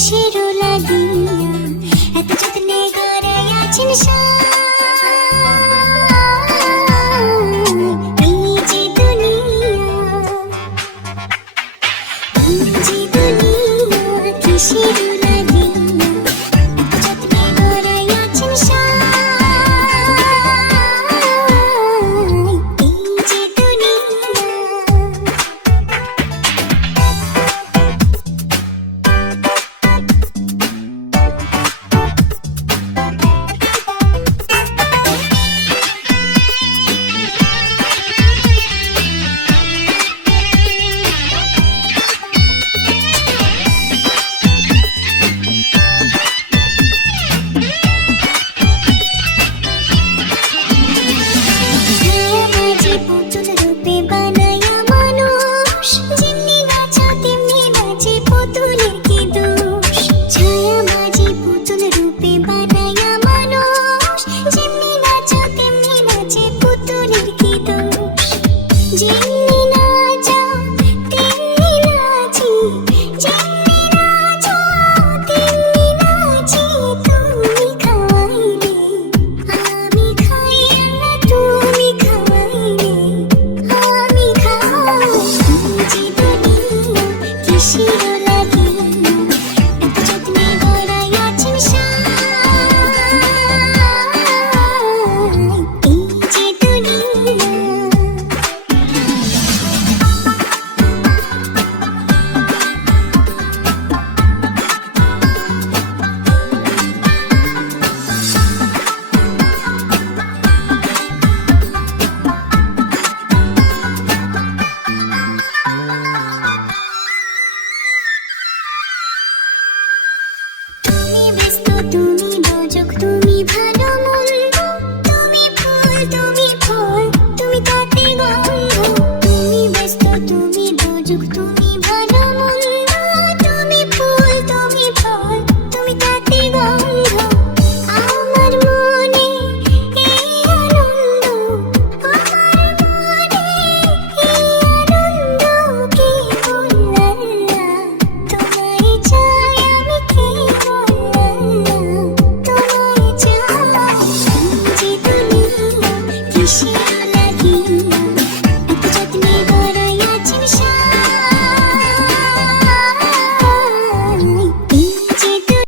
কিসেরও লাগিয়া এত যত্নে গড়াইয়াছেন এই যে দুনিয়া কিসেরও লাগিয়া এত যত্নে গড়াইয়াছেন এই যে দুনিয়া। তুমি দোজক তুমি ভালো মন্দ তুমি ফুল তুমি ফল তুমি তাতে গন্ধ তুমি ব্যস্ত তুমি দোজক তুমি ভালো